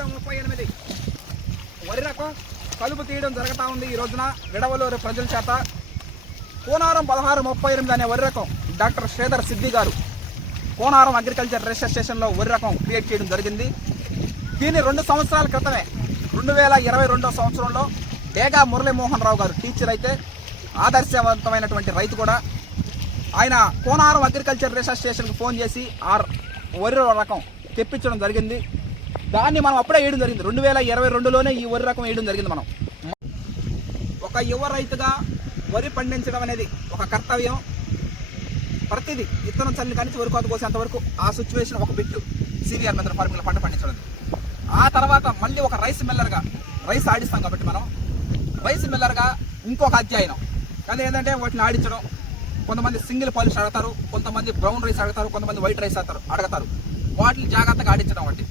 1638 వరి రకం కలుపు తీయడం జరుగుతూ ఉంది. ఈ రోజున విడవలూరు ప్రజల చేత కోనారం 1638 అనే వరి రకం డాక్టర్ శ్రీధర్ సిద్ధి గారు కోనారం అగ్రికల్చర్ రీసెర్చ్ స్టేషన్లో వరి రకం క్రియేట్ చేయడం జరిగింది. దీన్ని 2 సంవత్సరాల క్రితమే 2022 సంవత్సరంలో డేగా మురళీమోహన్ రావు గారు టీచర్ అయితే ఆదర్శవంతమైనటువంటి రైతు కూడా ఆయన కోనారం అగ్రికల్చర్ రీసెర్చ్ స్టేషన్కి ఫోన్ చేసి ఆ వరి రకం తెప్పించడం జరిగింది. దాన్ని మనం అప్పుడే వేయడం జరిగింది. 2022లోనే ఈ వరి రకం వేయడం జరిగింది. మనం ఒక యువ రైతుగా వరి పండించడం అనేది ఒక కర్తవ్యం. ప్రతిదీ విత్తనం చల్లి కానీ వరి కోత కోసేంత వరకు ఆ సిచ్యువేషన్ ఒక బిట్టు సివిఆర్ మెథడ్ ఫార్ములా పంట పండించడం. ఆ తర్వాత మళ్ళీ ఒక రైస్ మిల్లర్గా రైస్ ఆడిస్తాం కాబట్టి మనం రైస్ మిల్లర్గా ఇంకొక అధ్యయనం అది ఏంటంటే వాటిని ఆడించడం. కొంతమంది సింగిల్ పాలిష్ అడగతారు, కొంతమంది బ్రౌన్ రైస్ అడగతారు, కొంతమంది వైట్ రైస్ అడగతారు. వాటిని జాగ్రత్తగా ఆడించడం. వాటి